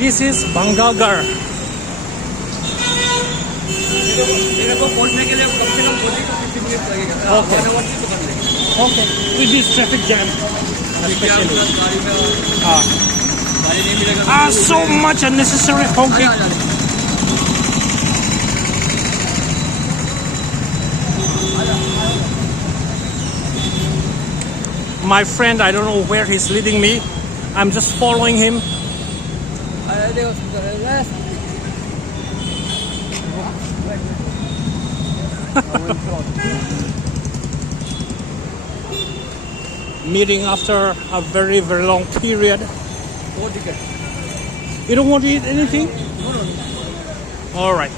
This is Bangagar. Okay. Okay. With this traffic jam, especially. So much unnecessary honking. My friend, I don't know where he's leading me. I'm just following him. Meeting after a very, very long period. You don't want to eat anything? No. All right.